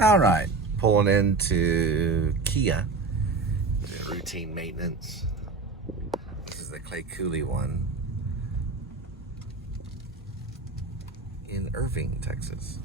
Alright, pulling into Kia, routine maintenance. This is the Clay Cooley one in Irving, Texas.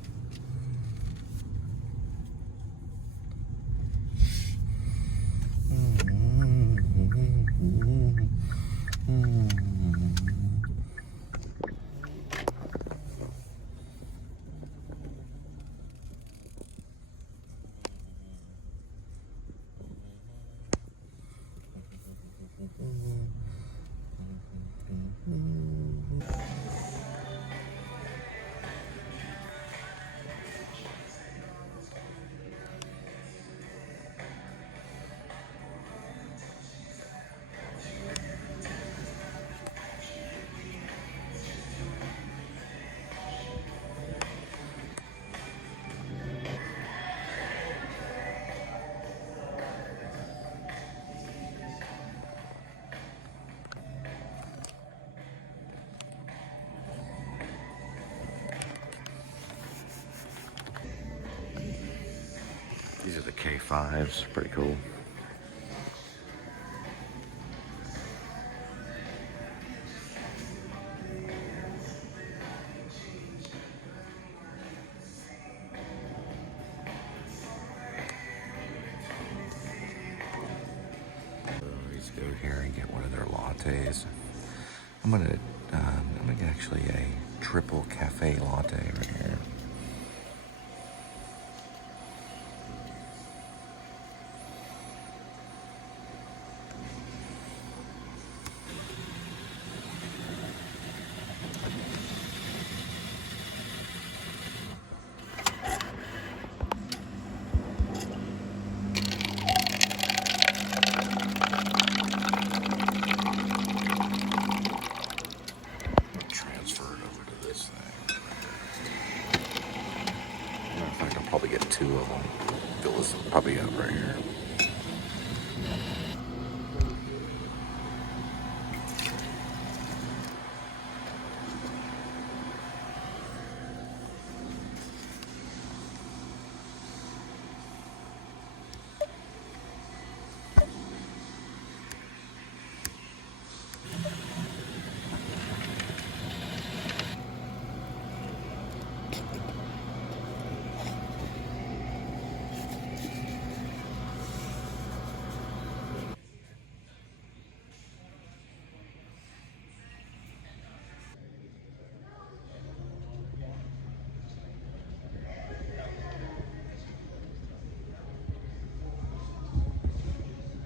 These are the K5s, pretty cool. Let's go here and get one of their lattes. I'm gonna get actually a triple cafe latte right here. Probably get two of them. Fill this puppy up right here.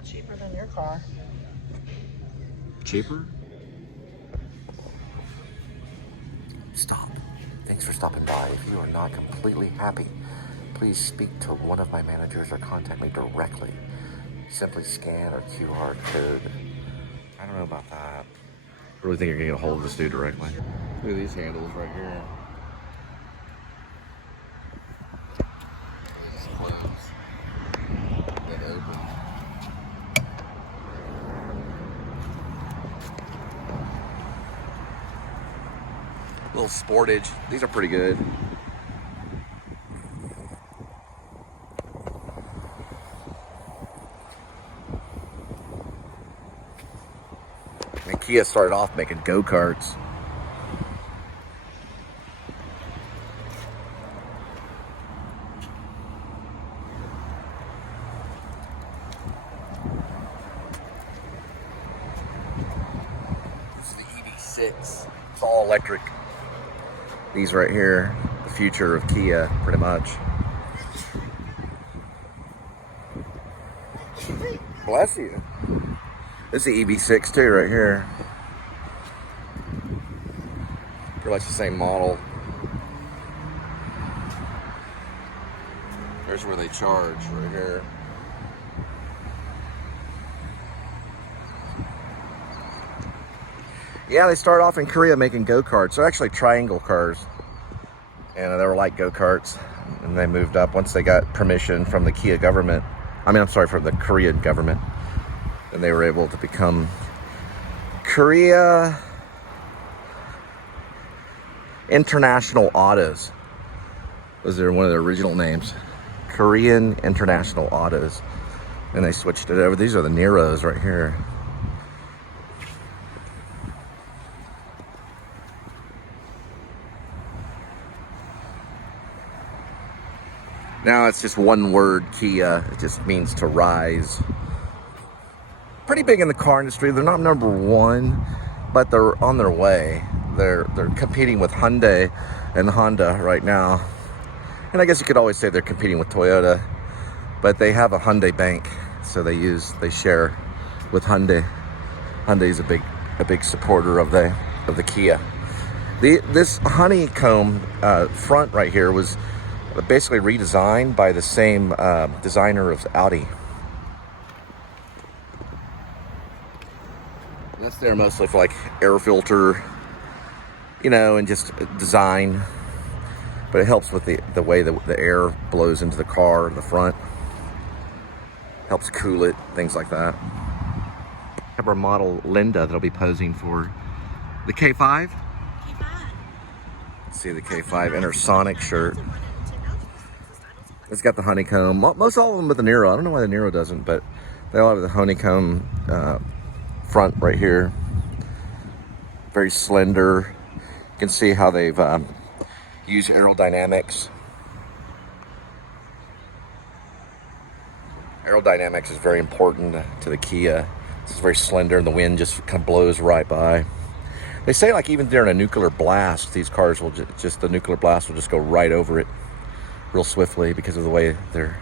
Cheaper than your car. Cheaper? Stop. Thanks for stopping by. If you are not completely happy, please speak to one of my managers or contact me directly. Simply scan or QR code. I don't know about that. I really think you're gonna get a hold of this dude directly. Look at these handles right here. This is closed. Then open. Little sportage. These are pretty good. And Kia started off making go-karts. EV6. It's all electric. These right here, the future of Kia, pretty much. Bless you. This is the EV6 too, right here. Pretty much the same model. Here's where they charge, right here. Yeah, they started off in Korea making go-karts. They're actually triangle cars. And they were like go-karts. And they moved up once they got permission from the Kia government. From the Korean government. And they were able to become Korea International Autos. Was one of their original names. Korean International Autos. And they switched it over. These are the Neros right here. Now it's just one word, Kia. It just means to rise. Pretty big in the car industry. They're not number one, but they're on their way. They're competing with Hyundai and Honda right now. And I guess you could always say they're competing with Toyota, but they have a Hyundai bank, so they share with Hyundai. Hyundai's a big supporter of the Kia. This honeycomb front right here was basically redesigned by the same designer as Audi. That's there mostly for like air filter, and just design. But it helps with the way the air blows into the car in the front. Helps cool it, things like that. Have our model Linda that'll be posing for the K5. See the K5 in her Sonic shirt. It's got the honeycomb. Most all of them with the Nero. I don't know why the Nero doesn't, but they all have the honeycomb front right here. Very slender. You can see how they've used aerodynamics. Aerodynamics is very important to the Kia. It's very slender and the wind just kind of blows right by. They say like even during a nuclear blast, these cars will the nuclear blast will just go right over it real swiftly because of the way they're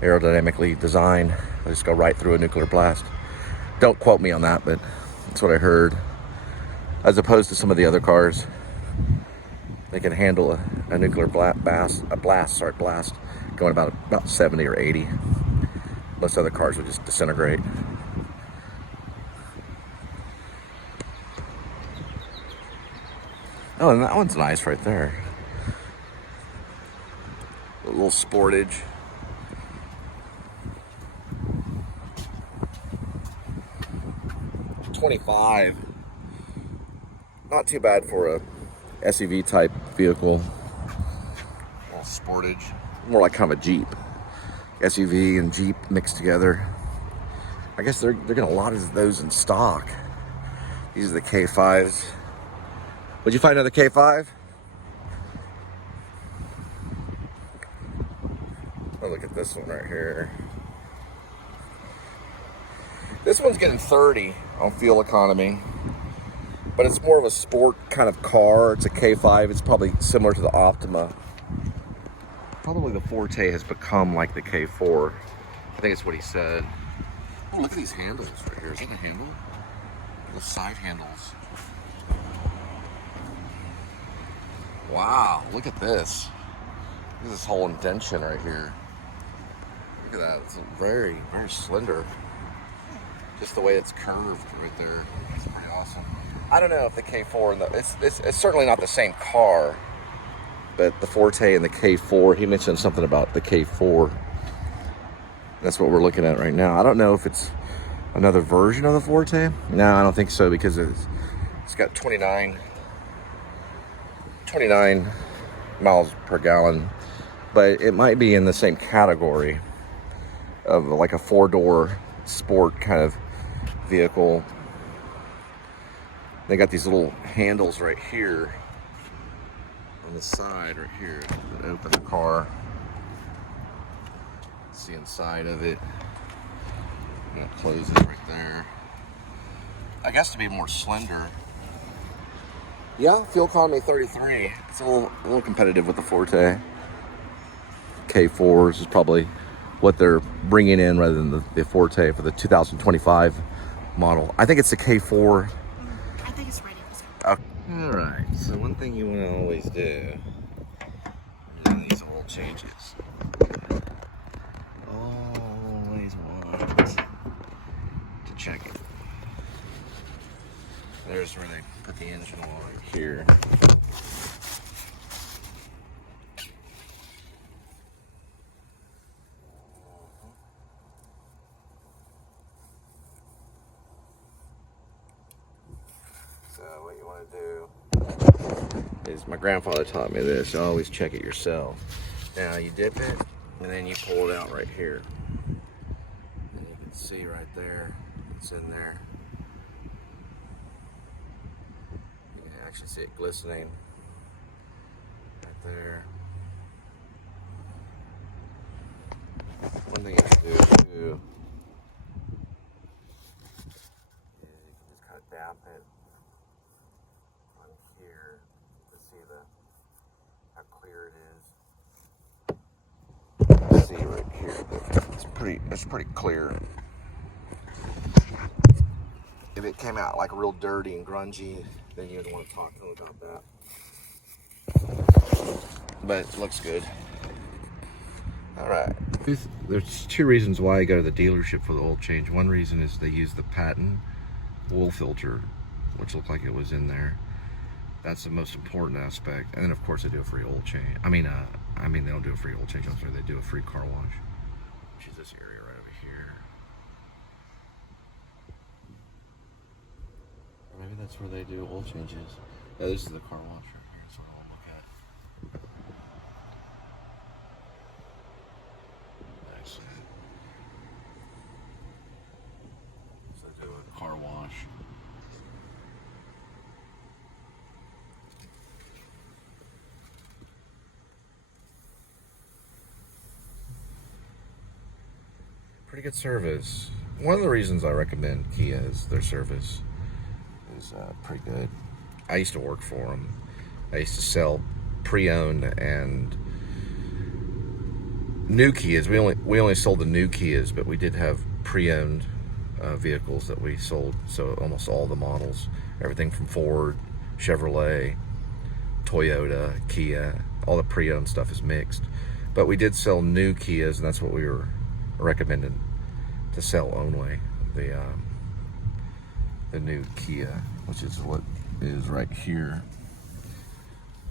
aerodynamically designed. They just go right through a nuclear blast. Don't quote me on that, but that's what I heard. As opposed to some of the other cars, they can handle a nuclear blast going about 70 or 80. Most other cars would just disintegrate. Oh, and that one's nice right there. A little sportage. $25. Not too bad for a SUV type vehicle. A little sportage. More like kind of a Jeep. SUV and Jeep mixed together. I guess they're getting a lot of those in stock. These are the K5s. Would you find another K5? Oh, look at this one right here. This one's getting 30 on fuel economy, but it's more of a sport kind of car. It's a K5. It's probably similar to the Optima. Probably the Forte has become like the K4. I think it's what he said. Oh, look at these handles right here. Is that a handle? Little side handles. Wow, look at this. Look at this whole indention right here. Look at that. It's very, very slender. Just the way it's curved right there. It's pretty awesome. I don't know if the K4 and it's certainly not the same car, but the Forte and the K4, he mentioned something about the K4. That's what we're looking at right now. I don't know if it's another version of the Forte. No, I don't think so, because it's got 29 miles per gallon, but it might be in the same category of like a four-door sport kind of vehicle. They got these little handles right here on the side right here that open the car. See inside of it. And it closes right there. I guess to be more slender, Yeah, fuel economy 33. It's a little competitive with the Forte. K4s is probably what they're bringing in rather than the Forte for the 2025 model. I think it's the K4. I think it's ready. Okay. All right. So one thing you want to always do is these oil changes. Always want to check it. There's where they put the engine oil right here. So what you want to do is, my grandfather taught me this, you always check it yourself. Now you dip it and then you pull it out right here. And you can see right there, it's in there. You can actually see it glistening right there. One thing you can do too is you can just kind of damp it on here to see how clear it is. See right here, it's pretty clear. If it came out like real dirty and grungy, then you'd want to talk to them about that. But it looks good. All right. There's two reasons why I go to the dealership for the oil change. One reason is they use the patent oil filter, which looked like it was in there. That's the most important aspect. And then of course they do a free oil change. I mean they don't do a free oil change. I'm sorry, they do a free car wash, which is this area right over here. Or maybe that's where they do oil changes. Yeah, this is the car wash right here. That's what I'll look at. Nice. So they do a car wash. Pretty good service. One of the reasons I recommend Kia is their service is pretty good. I used to work for them. I used to sell pre-owned and new Kias. We only sold the new Kias, but we did have pre-owned vehicles that we sold. So almost all the models, everything from Ford, Chevrolet, Toyota, Kia, all the pre-owned stuff is mixed. But we did sell new Kias, and that's what we were recommended to sell only, the new Kia, which is what is right here.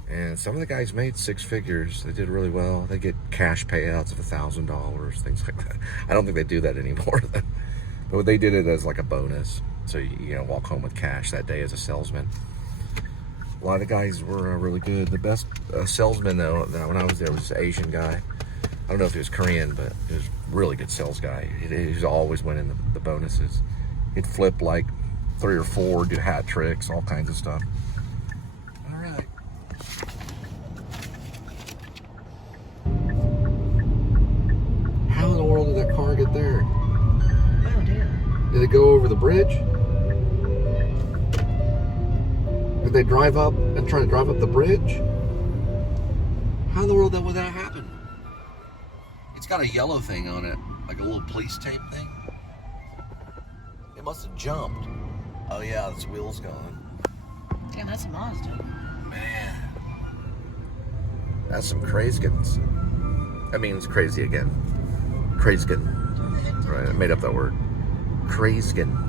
And some of the guys made six figures. They did really well. They get cash payouts of $1,000, things like that. I don't think they do that anymore, but they did it as like a bonus. So you walk home with cash that day as a salesman. A lot of the guys were really good. The best salesman though, when I was there, was this Asian guy. I don't know if he was Korean, but he was a really good sales guy. He was always winning the bonuses. He'd flip like 3 or 4, do hat tricks, all kinds of stuff. All right. How in the world did that car get there? Oh dear. Did it go over the bridge? Did they drive up and try to drive up the bridge? How in the world would that happen? It's got a yellow thing on it, like a little police tape thing. It must have jumped. Oh yeah, its wheel's gone. Damn, that's a Mazda. Man. That's some crazy-skins. That means crazy again. Crazy-skin. Right, I made up that word. Crazy-skin.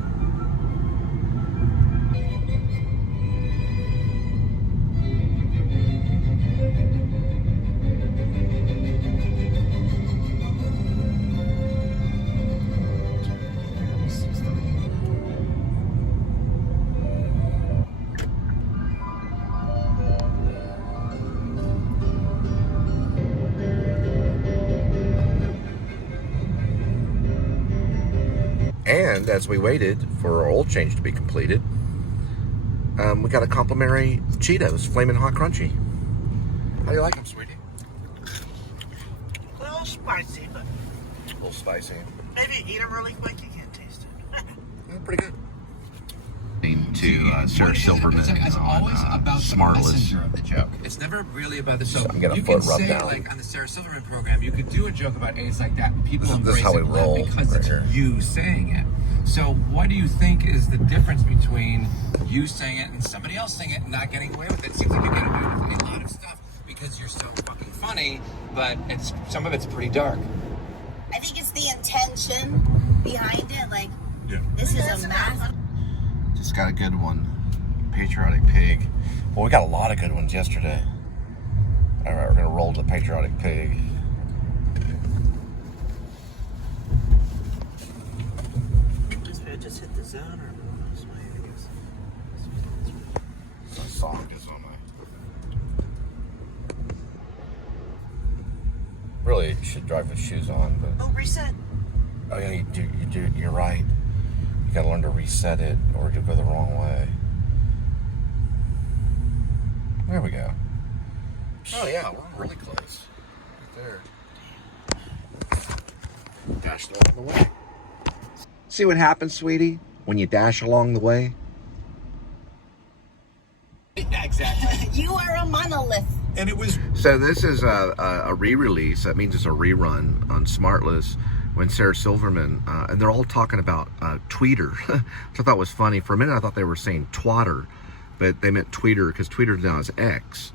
And as we waited for our oil change to be completed, we got a complimentary Cheetos, Flamin' Hot Crunchy. How do you like them, sweetie? A little spicy, but A little spicy. maybe eat them really quick, you can't taste it. Pretty good. To Sarah Silverman it's always about Smartless. the messenger of the joke. It's never really about the show. I'm getting a you foot can rubbed say, down. like on the Sarah Silverman program, you could do a joke about AIDS like that, and people This embrace is how we it roll because right it's here. you saying it. So what do you think is the difference between you saying it and somebody else saying it and not getting away with it? It seems like you get away with a lot of stuff because you're so fucking funny, but some of it's pretty dark. I think it's the intention behind it. Like, this is a mass. Just got a good one. Patriotic Pig. Well, we got a lot of good ones yesterday. All right, we're going to roll to Patriotic Pig. Just hit the zone or this way, I guess. That song is on my... Really, you should drive with shoes on, but... Oh, reset. Oh, yeah, you're right. You got to learn to reset it or you'll go the wrong way. There we go. Oh, yeah, we're really close. Right there. Dash along the way. See what happens, sweetie, when you dash along the way? Yeah, exactly. You are a monolith. And it was... So this is a re-release. That means it's a rerun on Smartless when Sarah Silverman, and they're all talking about tweeter, which I thought was funny. For a minute, I thought they were saying twatter, but they meant tweeter because tweeter now is X.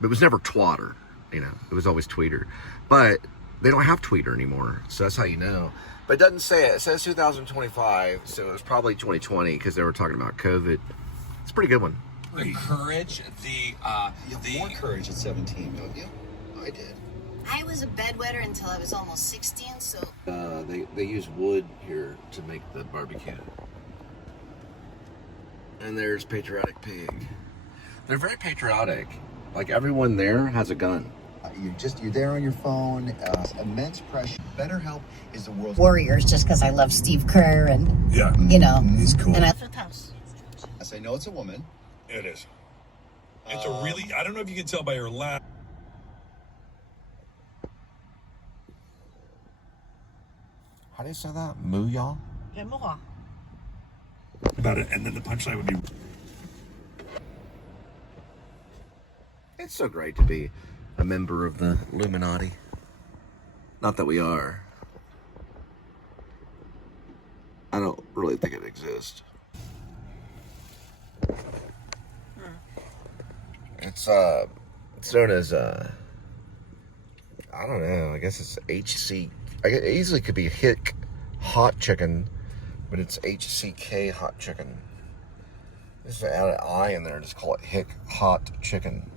But it was never twatter, you know. It was always tweeter. But they don't have tweeter anymore, so that's how you know. But it doesn't say it. It says 2025, so it was probably 2020 because they were talking about COVID. It's a pretty good one. The courage, You have more courage at 17, don't you? I did. I was a bedwetter until I was almost 16, so... They use wood here to make the barbecue. And there's Patriotic Pig. They're very patriotic. Like, everyone there has a gun. You're there on your phone. Immense pressure. BetterHelp is the world's Warriors, just because I love Steve Kerr and, you know. He's cool. And I... Yes, I know it's a woman. It is. It's a really, I don't know if you can tell by her laugh. How do you say that? Moo y'all? About it, and then the punchline would be. It's so great to be a member of the Illuminati. Not that we are. I don't really think it exists. It's known as I don't know, I guess it's HC. It easily could be HCK Hot Chicken, but it's HCK Hot Chicken. Just add an I in there and just call it HCK Hot Chicken.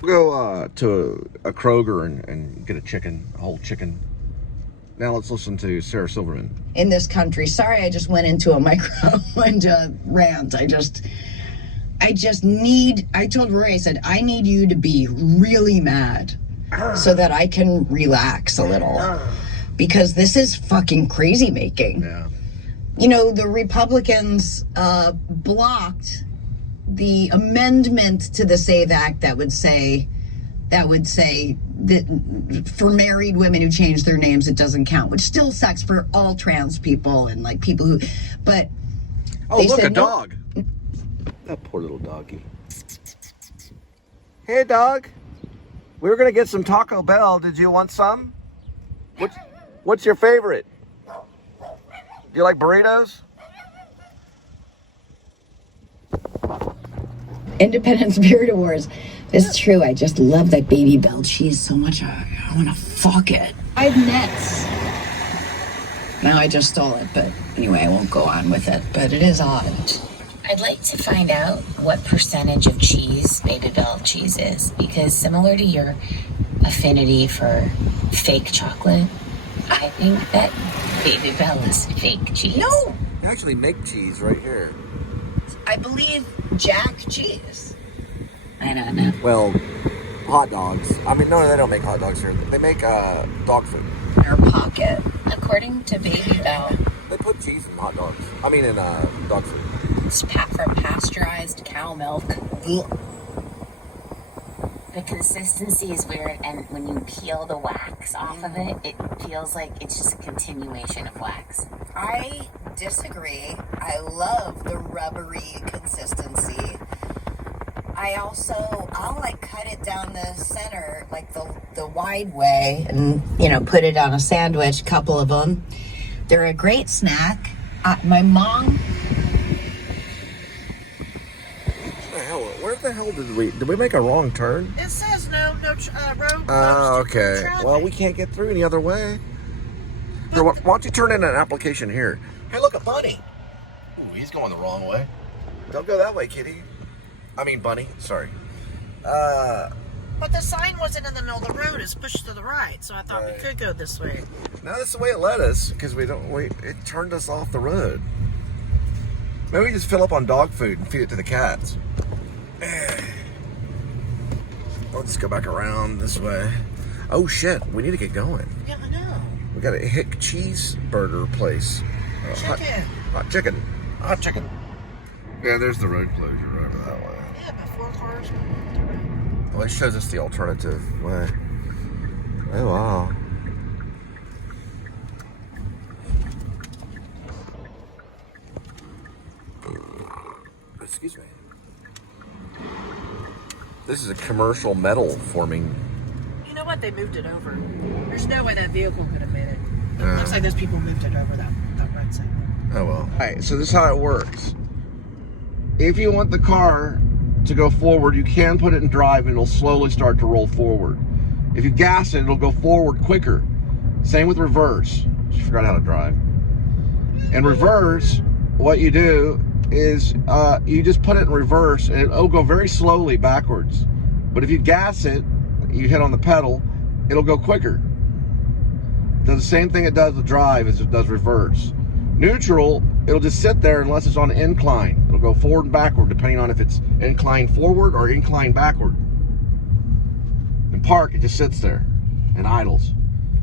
We'll go to a Kroger and get a whole chicken. Now let's listen to Sarah Silverman. In this country, sorry, I just went into a rant. I told Roy, I said, I need you to be really mad so that I can relax a little. Because this is fucking crazy making. Yeah. You know, the Republicans blocked the amendment to the SAVE Act that would say that for married women who change their names, it doesn't count, which still sucks for all trans people and like people who, but Oh, look, a dog. That poor little doggy. Hey, dog. We were going to get some Taco Bell. Did you want some? What's your favorite? Do you like burritos? Independent Spirit Awards. It's true. I just love that Baby Bell cheese so much. I want to fuck it. 5 nets. Now I just stole it, but anyway, I won't go on with it. But it is odd. I'd like to find out what percentage of cheese Baby Bell cheese is, because similar to your affinity for fake chocolate, I think that Baby Bell is fake cheese. No, You actually make cheese right here. I believe Jack cheese. I don't know. Well, hot dogs. I mean, no, they don't make hot dogs here. They make dog food. Our pocket. According to Baby Bell, They put cheese in hot dogs. I mean, in dog food. it's from pasteurized cow milk. The consistency is weird, and when you peel the wax off of it, it feels like it's just a continuation of wax. I disagree. I love the rubbery consistency. I'll like cut it down the center, like the wide way, and put it on a sandwich, couple of them. They're a great snack. My mom. Where the hell did we make a wrong turn? It says no road. Oh, okay. Traffic. Well, we can't get through any other way. Here, why don't you turn in an application here? Hey, look, a bunny. Ooh, he's going the wrong way. Don't go that way, kitty. I mean, bunny. Sorry. But the sign wasn't in the middle of the road. It's pushed to the right, so I thought we could go this way. No, that's the way it led us, because it turned us off the road. Maybe we just fill up on dog food and feed it to the cats. Let's go back around this way. Oh shit, we need to get going. Yeah, I know. We got a Hick cheeseburger place. Chicken. Hot chicken. Hot chicken. Yeah, there's the road closure right over that way. Yeah, but 4 cars. Well, it shows us the alternative way. Oh, wow. Excuse me. This is a commercial metal forming. You know what? They moved it over. There's no way that vehicle could have made it. Looks like those people moved it over that right side. Oh, well. All right, so this is how it works. If you want the car to go forward, you can put it in drive and it'll slowly start to roll forward. If you gas it, it'll go forward quicker. Same with reverse. Just forgot how to drive. In reverse, what you do is you just put it in reverse and it'll go very slowly backwards. But if you gas it, you hit on the pedal, it'll go quicker. It does the same thing it does with drive as it does reverse. Neutral, it'll just sit there unless it's on an incline. It'll go forward and backward depending on if it's inclined forward or inclined backward. In park, it just sits there and idles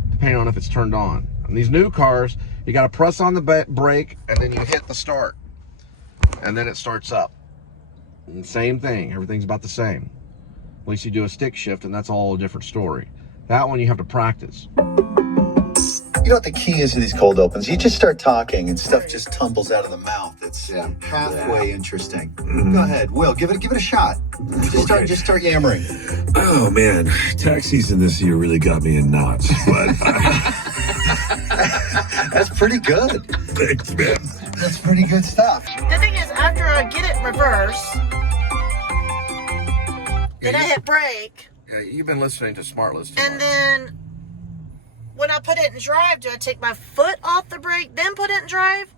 depending on if it's turned on. And these new cars, you got to press on the brake and then you hit the start. And then it starts up. And same thing, everything's about the same. At least you do a stick shift and that's all a different story. That one you have to practice. You know what the key is to these cold opens? You just start talking and stuff just tumbles out of the mouth. It's halfway interesting. Go ahead, Will, give it a shot. Just start yammering. Oh man, tax season this year really got me in knots. But That's pretty good. thanks, man. That's pretty good stuff. The thing is, after I get it in reverse, then I hit brake, Yeah, you've been listening to Smart List. and then when I put it in drive, do I take my foot off the brake, then put it in drive?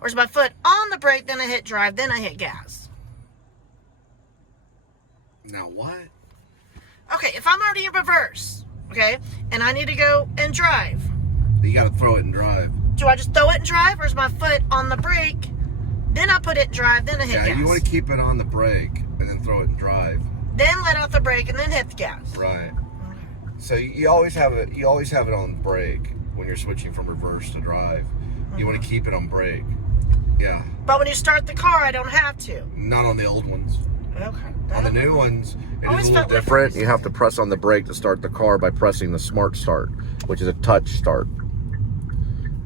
Or is my foot on the brake, then I hit drive, then I hit gas? Now what? Okay, if I'm already in reverse, okay, and I need to go and drive, You got to throw it in drive. do I just throw it in drive, or is my foot on the brake, then I put it in drive, then I hit Yeah, gas? you want to keep it on the brake and then throw it in drive. Then let out the brake and then hit the gas. Right. So you always have it. You always have it on brake when you're switching from reverse to drive. You want to keep it on brake. Yeah. But when you start the car, I don't have to. Not on the old ones. Okay. On the new ones, it Always is a little felt like different. it You have to press on the brake to start the car by pressing the smart start, which is a touch start.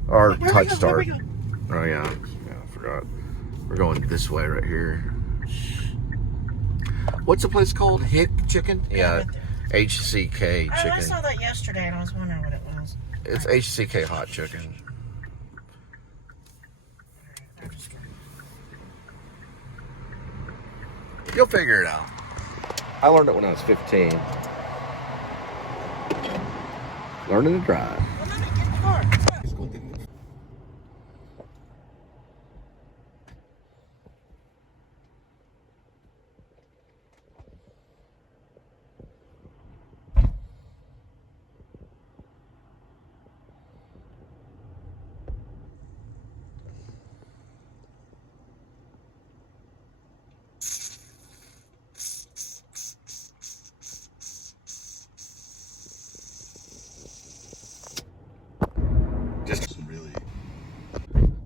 Or Where touch we go? start. Where we go? Oh yeah. Yeah, I forgot. We're going this way right here. What's the place called? Hick Chicken? Yeah. HCK I Chicken. saw that yesterday and I was wondering what it was. It's HCK Hot Chicken. You'll figure it out. I learned it when I was 15. Learning to drive. Well, let me get in the car. Let's go.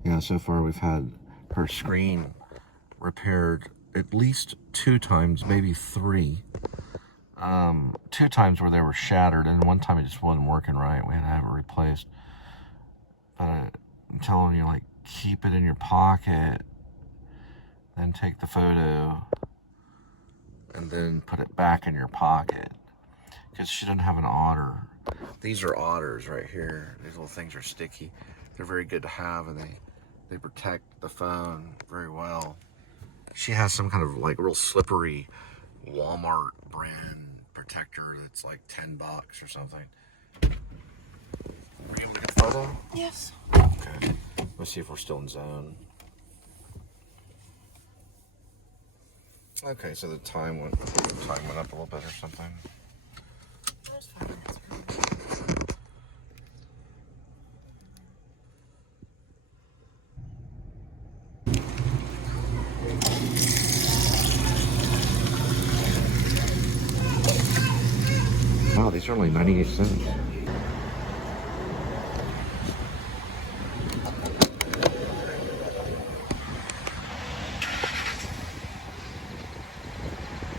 Yeah, so far we've had her screen repaired at least 2 times, maybe 3. 2 times where they were shattered, and one time it just wasn't working right. We had to have it replaced. I'm telling you, like, keep it in your pocket, then take the photo, and then put it back in your pocket. Because she doesn't have an otter. These are otters right here. These little things are sticky. They're very good to have, and they protect the phone very well. She has some kind of like real slippery Walmart brand protector that's like $10 or something. Were you able to get the photo? Yes. Okay. Let's see if we're still in zone. Okay, so the time went up a little bit or something. That's fine. Wow, these are only 98 cents.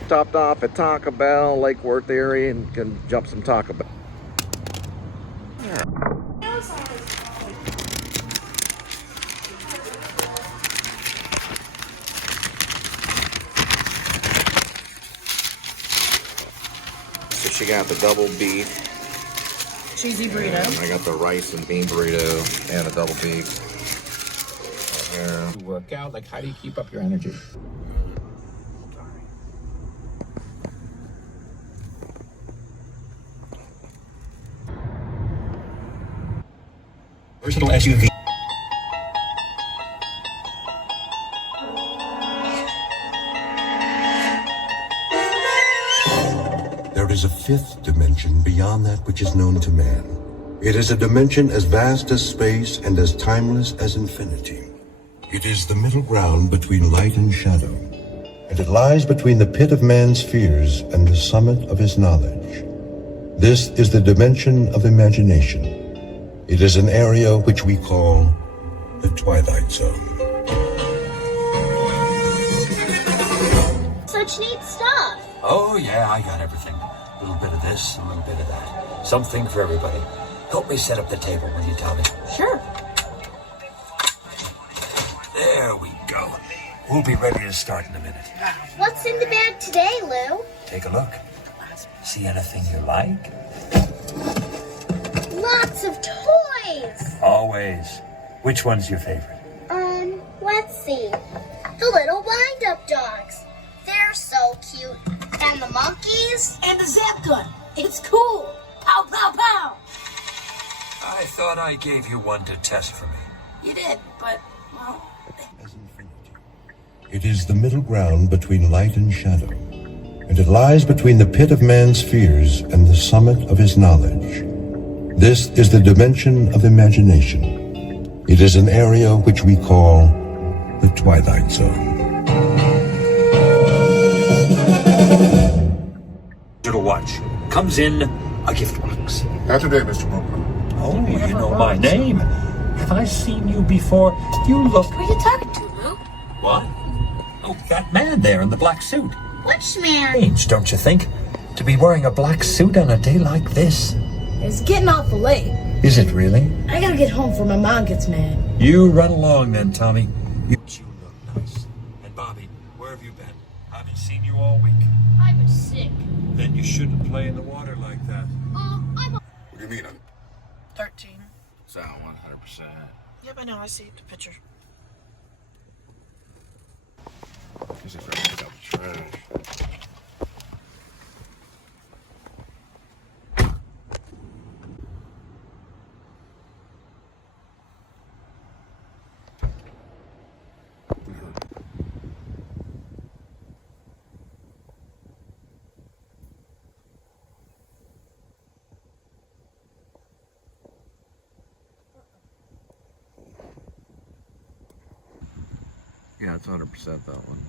Stopped off at Taco Bell, Lake Worth area, and can jump some Taco Bell. So she got the double beef. Cheesy burrito. And I got the rice and bean burrito and a double beef. Right here. Work out, like, how do you keep up your energy? Versatile SUV. There is a fifth dimension beyond that which is known to man. It is a dimension as vast as space and as timeless as infinity. It is the middle ground between light and shadow, and it lies between the pit of man's fears and the summit of his knowledge. This is the dimension of imagination. It is an area which we call the Twilight Zone. Such neat stuff. Oh, yeah, I got everything. A little bit of this, a little bit of that. Something for everybody. Help me set up the table, will you, Tommy? Sure. There we go. We'll be ready to start in a minute. What's in the bag today, Lou? Take a look. See anything you like? Lots of toys. Always. Which one's your favorite? Let's see. The little wind-up dogs. They're so cute. And the monkeys. And the zap gun. It's cool. Pow, pow, pow. I thought I gave you one to test for me. You did, but, well... It is the middle ground between light and shadow, and it lies between the pit of man's fears and the summit of his knowledge. This is the dimension of imagination. It is an area which we call the Twilight Zone. Digital watch. Comes in a gift box. Not today, Mr. Booker. Oh, you know my name. Have I seen you before? You look... Who are you talking to, Lou? What? Oh, that man there in the black suit. Which man? Strange, don't you think? To be wearing a black suit on a day like this. It's getting awful late. Is it really? I gotta get home before my mom gets mad. You run along then, Tommy. You look nice. And Bobby, where have you been? I haven't seen you all week. I was sick. Then you shouldn't play in the water like that. I'm... What do you mean? 13. So 100%. Yep, I know. I see the picture. Because if I pick up the trash. Yeah, it's 100% that one.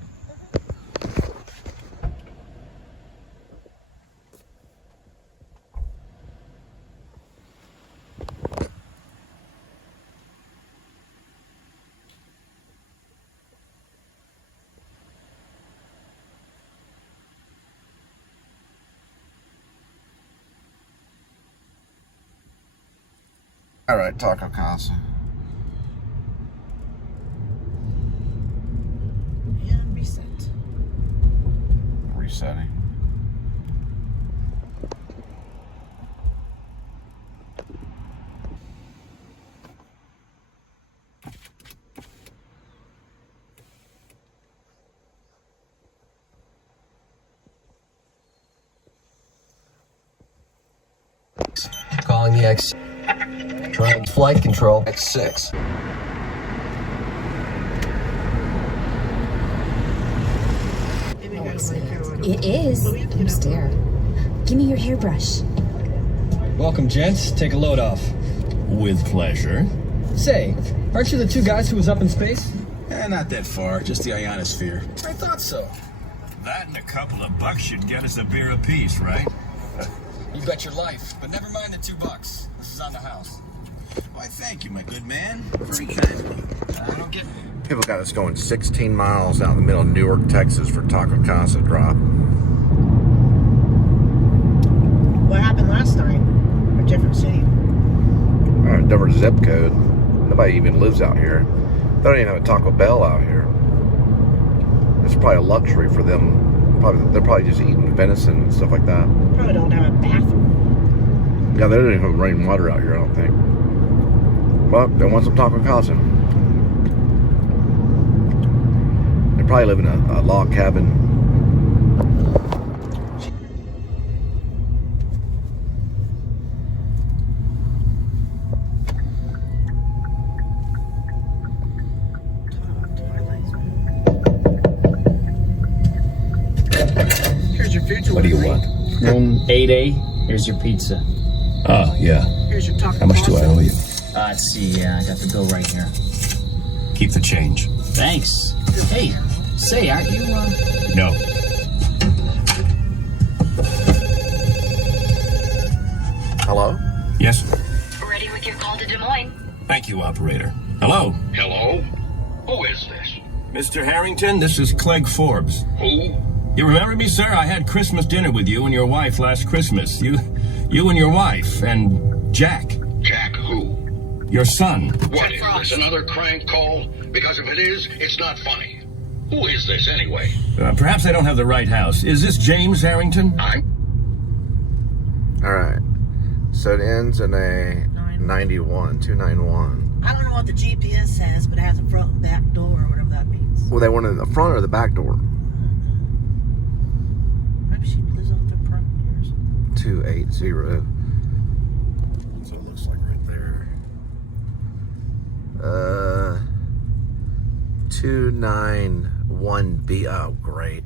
All right, Taco Casa. following the X. Trying flight control. X6. It is. I'm scared. Give me your hairbrush. Welcome, gents. Take a load off. With pleasure. Say, aren't you the two guys who was up in space? Not that far, just the ionosphere. I thought so. That and a couple of bucks should get us a beer apiece, right? You bet your life. But never mind the $2. This is on the house. Why, thank you, my good man. Very kind of you. I don't get... People got us going 16 miles out in the middle of Newark, Texas for Taco Casa drop. What happened last night? A different city. Different zip code. Nobody even lives out here. They don't even have a Taco Bell out here. It's probably a luxury for them. They're probably just eating venison and stuff like that. Probably don't have a bathroom. Yeah, they don't even have running water out here, I don't think. But they want some Taco Casa. They probably live in a log cabin. What do you want? Room 8A. Here's your pizza. Oh, yeah. Here's your Taco How much do I owe you? Let's see. I got the bill right here. Keep the change. Thanks. Hey, say, aren't you, No. Hello? Yes? Ready with your call to Des Moines. Thank you, operator. Hello? Hello? Who is this? Mr. Harrington, this is Clegg Forbes. Who? You remember me, sir? I had Christmas dinner with you and your wife last Christmas. You and your wife, and Jack. Jack who? Your son. What is this, another crank call? Because if it is, it's not funny. Who is this anyway? Perhaps I don't have the right house. Is this James Harrington? Alright. So it ends in a 291. I don't know what the GPS says, but it has a front and back door or whatever that means. Well, they wanted the front or the back door? Maybe she lives out the front doors. 280. So it looks like right there. 291B. Oh, great.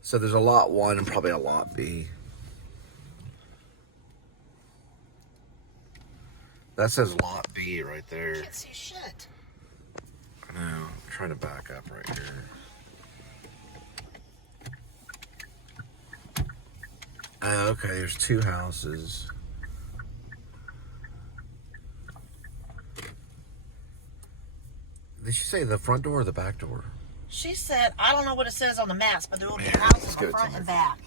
So there's a lot 1 and probably a lot B. That says lot B right there. Can't see shit. I know. I'm trying to back up right here. Okay, there's 2 houses. Did she say the front door or the back door? She said, I don't know what it says on the maps, but there will be a house in the front and back.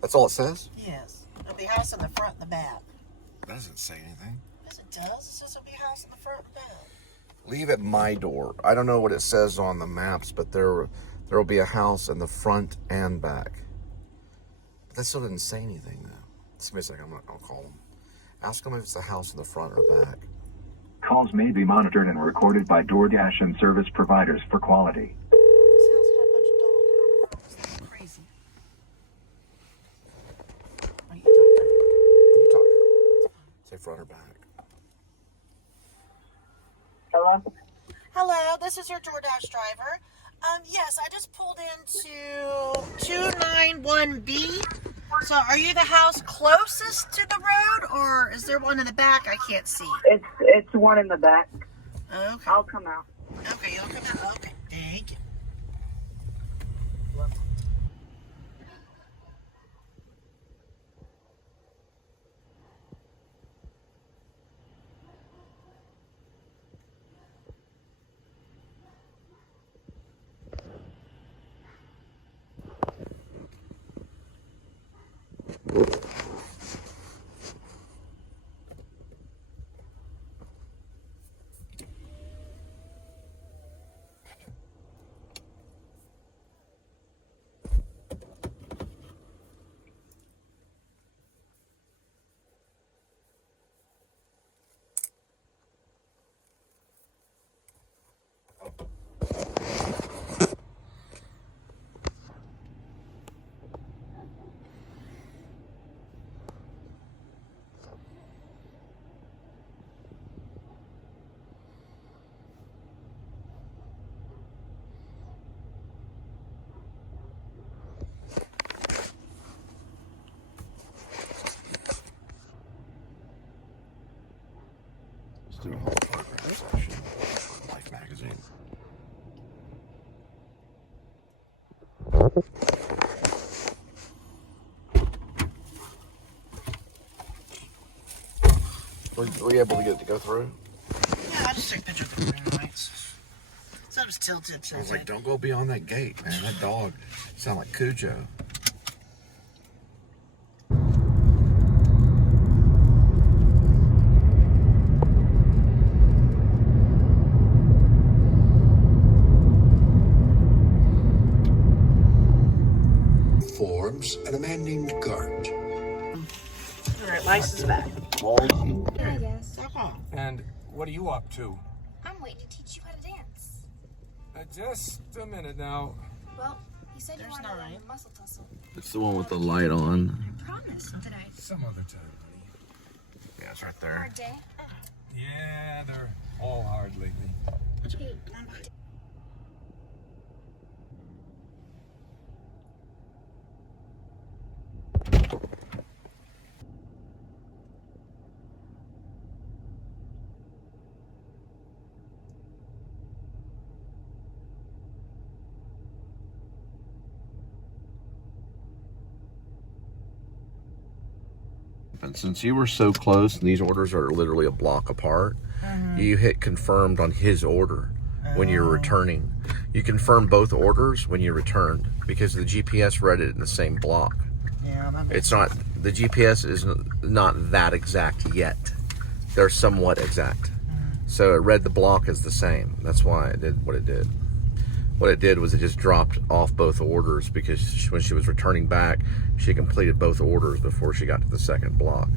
That's all it says? Yes. There'll be a house in the front and the back. That doesn't say anything. Yes, it does. It says there'll be a house in the front and back. Leave at my door. I don't know what it says on the maps, but there will be a house in the front and back. But that still didn't say anything, though. Just a second, I'll call them. Ask them if it's a house in the front or back. Calls may be monitored and recorded by DoorDash and service providers for quality. Crazy. What are you talking? Say front or back. Hello? Hello, this is your DoorDash driver. Yes, I just pulled into 291B. So are you the house closest to the road, or is there one in the back I can't see? It's one in the back. Okay. I'll come out. Okay, you'll come out. Okay, thank you. do a whole photograph session for Life magazine. Were you able to get it to go through? Yeah, I just took a picture of the green lights. So it was tilted to I was like, don't go beyond that gate, man. That dog sound like Cujo. Forbes and a man named Gart. Alright, license back. I guess. And what are you up to? I'm waiting to teach you how to dance. Just a minute now. Well, you said you wanted to learn the muscle tussle. It's the one with the light on. I promise. Did I? Some other time, honey. Yeah, it's right there. Hard day? Yeah, they're all hard lately. And since you were so close, and these orders are literally a block apart, you hit confirmed on his order when you're returning. You confirmed both orders when you returned because the GPS read it in the same block. Yeah, it's not, the GPS is not that exact yet. They're somewhat exact. So it read the block as the same. That's why it did what it did. What it did was it just dropped off both orders because when she was returning back, she completed both orders before she got to the second block.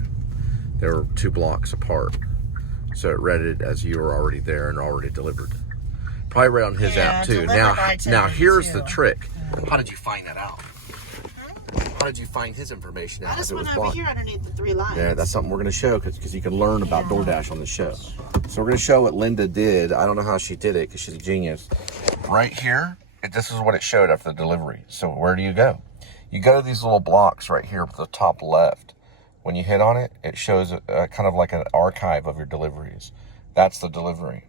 They were 2 blocks apart. So it read it as you were already there and already delivered. Probably read on his app too. Now here's the trick. How did you find that out? How did you find his information out? I just if it was went over blocked? here underneath the 3 lines. Yeah, that's something we're going to show because you can learn about DoorDash on the show. So we're going to show what Linda did. I don't know how she did it because she's a genius. Right here, this is what it showed after the delivery. So where do you go? You go to these little blocks right here at the top left. When you hit on it, it shows kind of like an archive of your deliveries. That's the delivery.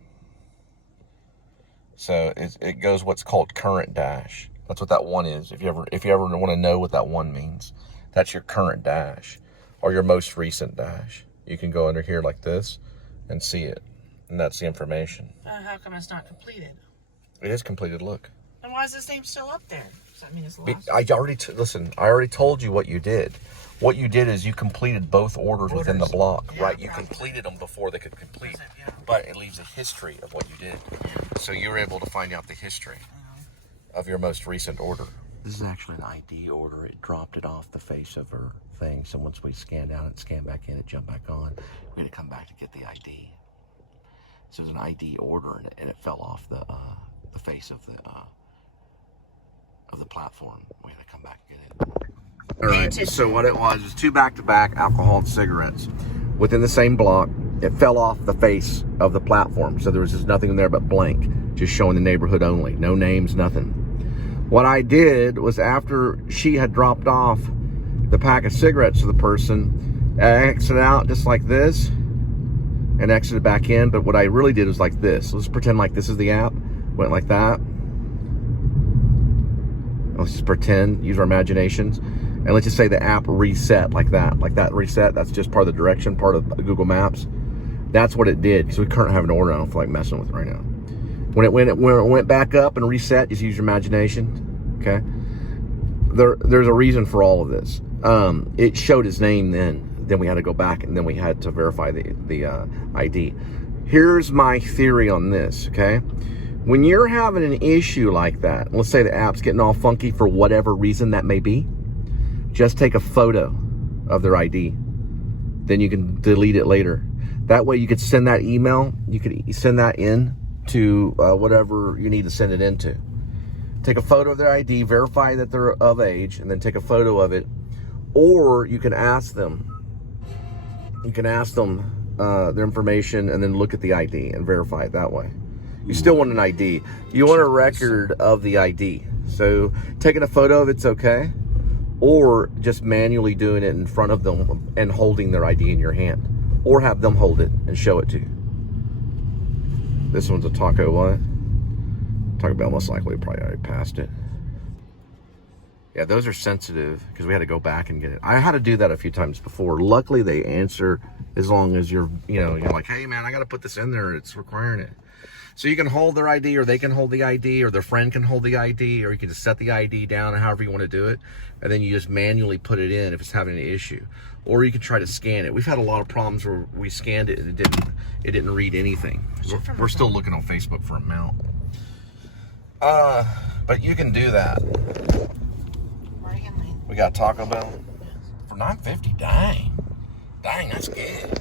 So it goes what's called current dash. That's what that one is. If you ever want to know what that one means, that's your current dash or your most recent dash. You can go under here like this and see it, and that's the information. How come it's not completed? It is completed. Look. And why is this name still up there? Does that mean it's lost? I already told you what you did. What you did is you completed both orders within the block, right? You completed them before they could complete, but it leaves a history of what you did. So you were able to find out the history of your most recent order. This is actually an ID order. It dropped it off the face of her thing. So once we scanned out and scanned back in, it jumped back on. We had to come back to get the ID. So it was an ID order, and it fell off the face of the platform. We had to come back and get it. All right, so what it was 2 back-to-back alcohol and cigarettes within the same block. It fell off the face of the platform, so there was just nothing in there but blank, just showing the neighborhood only, no names, nothing. What I did was after she had dropped off the pack of cigarettes to the person, I exited out just like this and exited back in, but what I really did was like this. Let's pretend like this is the app. Went like that. Let's just pretend, use our imaginations. And let's just say the app reset like that reset. That's just part of the direction, part of Google Maps. That's what it did, because we currently have an order. I don't feel like messing with it right now. When it went back up and reset, just use your imagination, okay? There's a reason for all of this. It showed his name then we had to go back, and then we had to verify the ID. Here's my theory on this, okay? When you're having an issue like that, let's say the app's getting all funky for whatever reason that may be, just take a photo of their ID. Then you can delete it later. That way you could send that email, you could send that in to whatever you need to send it into. Take a photo of their ID, verify that they're of age, and then take a photo of it. Or you can ask them. You can ask them their information and then look at the ID and verify it that way. You still want an ID. You want a record of the ID. So taking a photo of it's okay, or just manually doing it in front of them and holding their ID in your hand, or have them hold it and show it to you. This one's a Taco what? Taco Bell most likely probably already passed it. Yeah, those are sensitive because we had to go back and get it. I had to do that a few times before. Luckily, they answer as long as you're like, hey man, I got to put this in there. It's requiring it. So you can hold their ID, or they can hold the ID, or their friend can hold the ID, or you can just set the ID down and however you want to do it. And then you just manually put it in if it's having an issue. Or you can try to scan it. We've had a lot of problems where we scanned it and it didn't read anything. We're still looking on Facebook for a mount. But you can do that. We got Taco Bell for $9.50. Dang, that's good.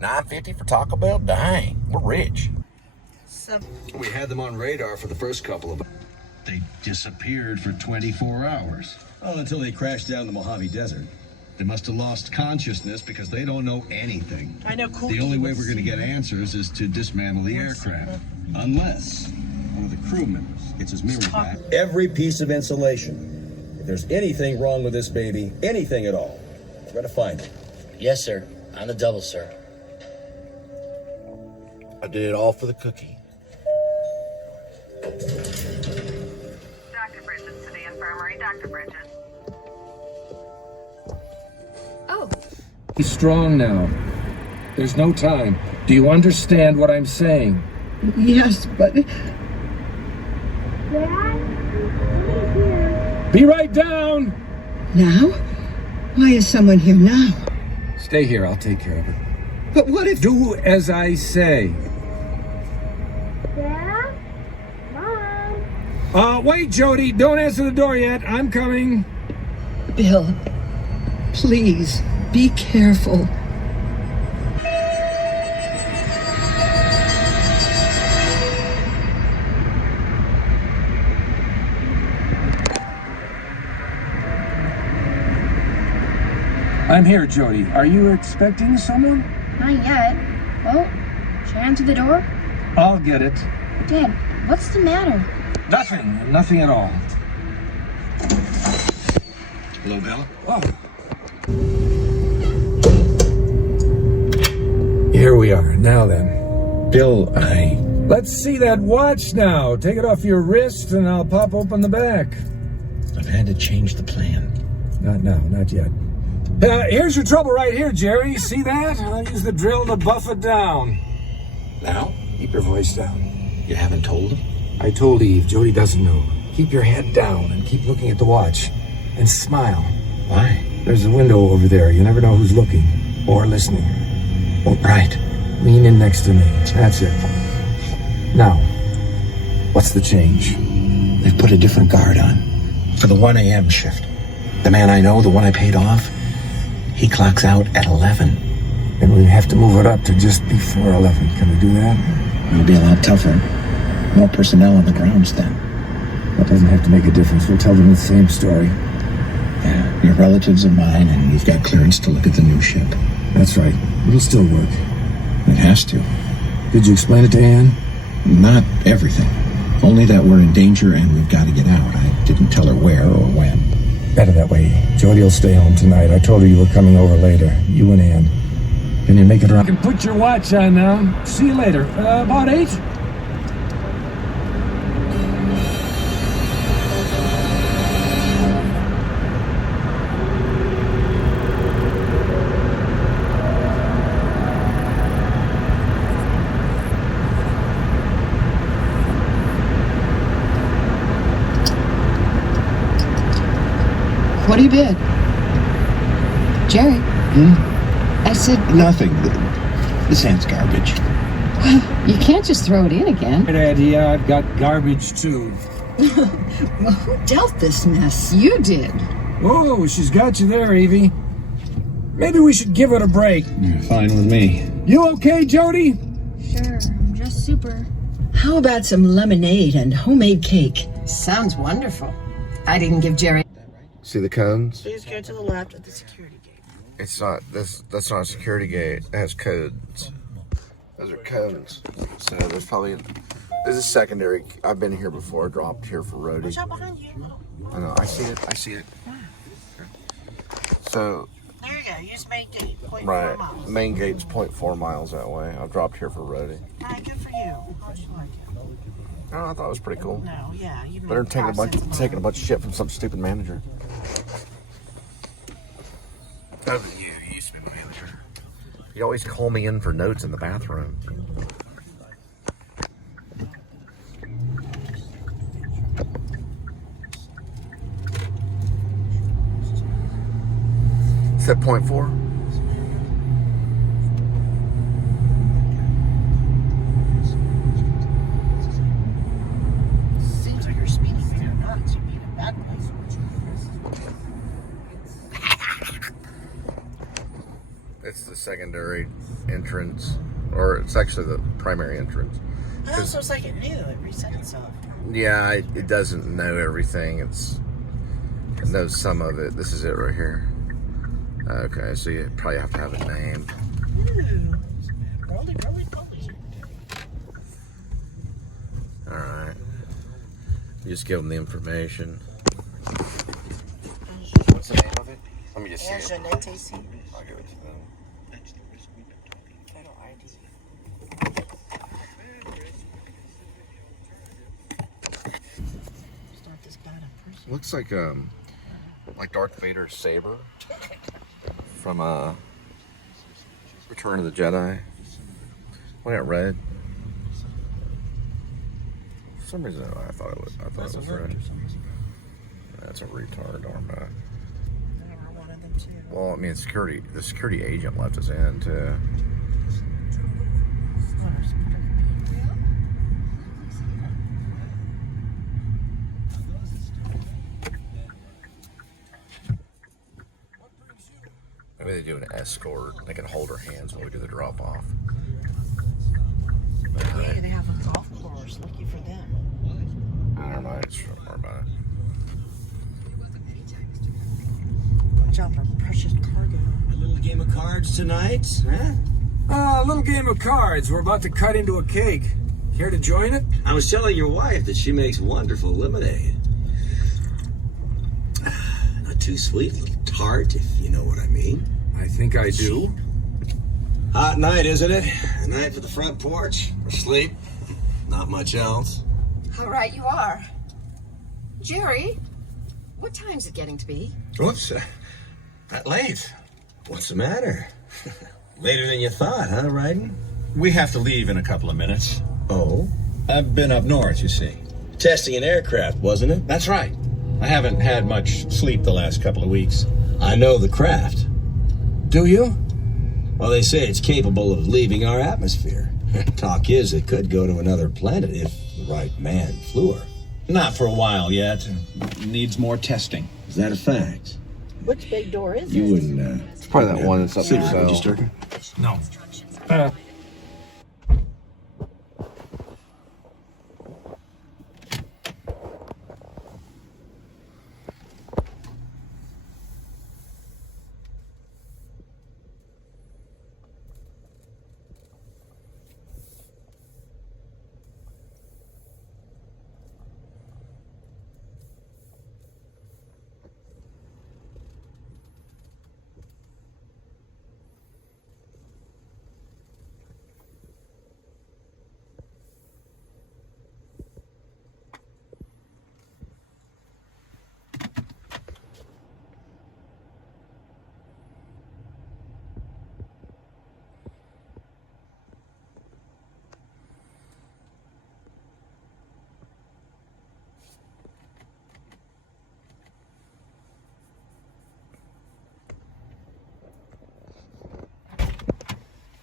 $9.50 for Taco Bell. Dang, we're rich. We had them on radar for the first couple of... They disappeared for 24 hours. Oh, until they crashed down the Mojave Desert. They must have lost consciousness because they don't know anything. I know. Cool. The only way we're going to get answers is to dismantle the aircraft. Unless one of the crew members gets his memory back. Every piece of insulation. If there's anything wrong with this baby, anything at all, we're going to find it. Yes, sir. On the double, sir. I did it all for the cookie. Dr. Bridges to the infirmary. Dr. Bridges. Oh. He's strong now. There's no time. Do you understand what I'm saying? Yes, but... Be right down! Now? Why is someone here now? Stay here, I'll take care of it. But what if... Do as I say. Dad? Mom? Wait, Jody, don't answer the door yet. I'm coming. Bill, please, be careful. I'm here, Jody. Are you expecting someone? Not yet. Well, should I answer the door? I'll get it. Dad, what's the matter? Nothing at all. Hello, Bella? Oh. Here we are. Now then. Bill, Let's see that watch now. Take it off your wrist and I'll pop open the back. I've had to change the plan. Not now, not yet. Here's your trouble right here, Jerry. See that? I'll use the drill to buff it down. Now? Keep your voice down. You haven't told him? I told Eve. Jody doesn't know. Keep your head down and keep looking at the watch. And smile. Why? There's a window over there. You never know who's looking. Or listening. Oh, right. Lean in next to me. That's it. Now, what's the change? They've put a different guard on. For the 1 a.m. shift. The man I know, the one I paid off, he clocks out at 11. And we have to move it up to just before 11. Can we do that? It'll be a lot tougher. More personnel on the grounds then. That doesn't have to make a difference. We'll tell them the same story. Yeah, your relatives are mine, and we've got clearance to look at the new ship. That's right. It'll still work. It has to. Did you explain it to Anne? Not everything. Only that we're in danger and we've got to get out. I didn't tell her where or when. Better that way. Jody will stay home tonight. I told her you were coming over later. You and Ann. Can you make it around? You can put your watch on now. See you later. About 8? What do you bid? Jerry? I said... Nothing. This hand's garbage. Well, you can't just throw it in again. Good idea. I've got garbage, too. Well, who dealt this mess? You did. Whoa, she's got you there, Evie. Maybe we should give it a break. Fine with me. You okay, Jody? Sure, I'm just super. How about some lemonade and homemade cake? Sounds wonderful. I didn't give Jerry... See the cones? Please go to the left at the security gate. It's not that's not a security gate. It has codes. Those are cones. So there's a secondary. I've been here before, dropped here for roadie. Watch out behind you. I know, I see it. So there you go, use main gate, 0.4 right. miles. Main gate's 0.4 miles that way. I've dropped here for roadie. Alright, good for you. How'd you like it? Oh, I thought it was pretty cool. No, yeah, you Better than taking a bunch of shit from some stupid manager. Other than you used to be my manager. You always call me in for notes in the bathroom. Set 0.4. Seems like you're speeding, but you're not. You'd be in a bad place. It's the secondary entrance, or it's actually the primary entrance. Oh, so it's like it knew. It reset itself. Yeah, it doesn't know everything. It knows some of it. This is it right here. Okay, so you probably have to have a name. Ooh. Roly. Alright. You just give them the information. What's the name of it? Let me just see it. I'll give it to them. Photo ID. Start this bad in person. Looks like Darth Vader's saber from Return of the Jedi. When it red. For some reason I thought it was red. That's a retard armband. I wanted them too. Well, I mean, the security agent left us in too. Maybe they do an escort. They can hold her hands when we do the drop off. Yeah, they have a golf course. Lucky for them. I don't know. It's more about it. Watch out for precious cargo. A little game of cards tonight, huh? A little game of cards. We're about to cut into a cake. Care to join it? I was telling your wife that she makes wonderful lemonade. Not too sweet, a little tart, if you know what I mean. I think I do. Hot night, isn't it? A night for the front porch, or sleep. Not much else. All right, you are. Jerry, what time's it getting to be? Whoops, that late. What's the matter? Later than you thought, huh, Ryden? We have to leave in a couple of minutes. Oh? I've been up north, you see. Testing an aircraft, wasn't it? That's right. I haven't had much sleep the last couple of weeks. I know the craft. Do you? Well, they say it's capable of leaving our atmosphere. Talk is, it could go to another planet if the right man flew her. Not for a while yet. Needs more testing. Is that a fact? Which big door is You it? wouldn't, It's probably that one that's up sleep for with you, sale. Sturka? No.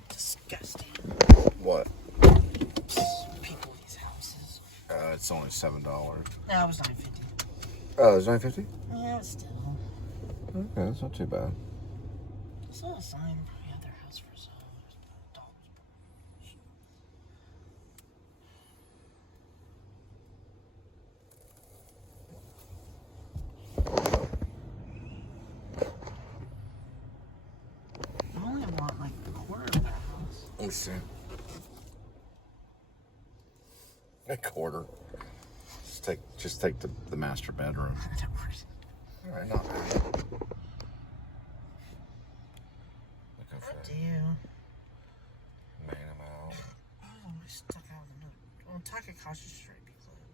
Disgusting. What? People in these houses. It's only $7. No, it was $9.50. Oh, it's $9.50? Yeah, it's still. Okay, that's not too bad. I saw a sign at their house for sale. I only want like a quarter of that house. Let me see. A quarter. Just take the master bedroom. All right, not bad. Looking for Do you? main amount. Oh, I stuck out of the note. Well, Takakashi's straight be closed.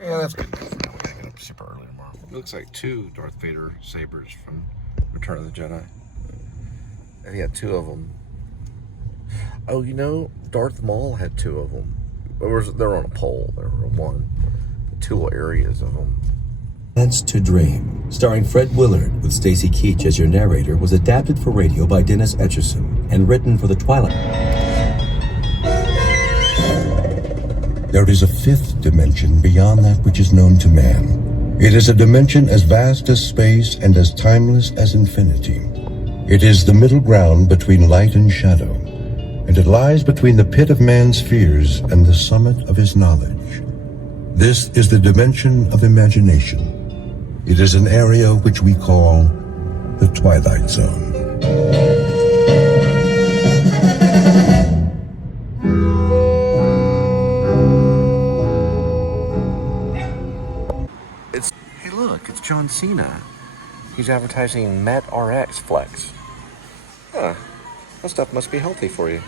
Yeah, that's good enough for now. We gotta get up super early tomorrow. It looks like 2 Darth Vader sabers from Return of the Jedi. And he had 2 of them. Oh, you know, Darth Maul had 2 of them. They're on a pole. There were 2 areas of them. Chance to Dream, starring Fred Willard with Stacy Keach as your narrator, was adapted for radio by Dennis Etchison and written for the Twilight. There is a 5th dimension beyond that which is known to man. It is a dimension as vast as space and as timeless as infinity. It is the middle ground between light and shadow, and it lies between the pit of man's fears and the summit of his knowledge. This is the dimension of imagination. It is an area which we call the Twilight Zone. Hey, look, it's John Cena. He's advertising MetRx Flex. Huh. That stuff must be healthy for you.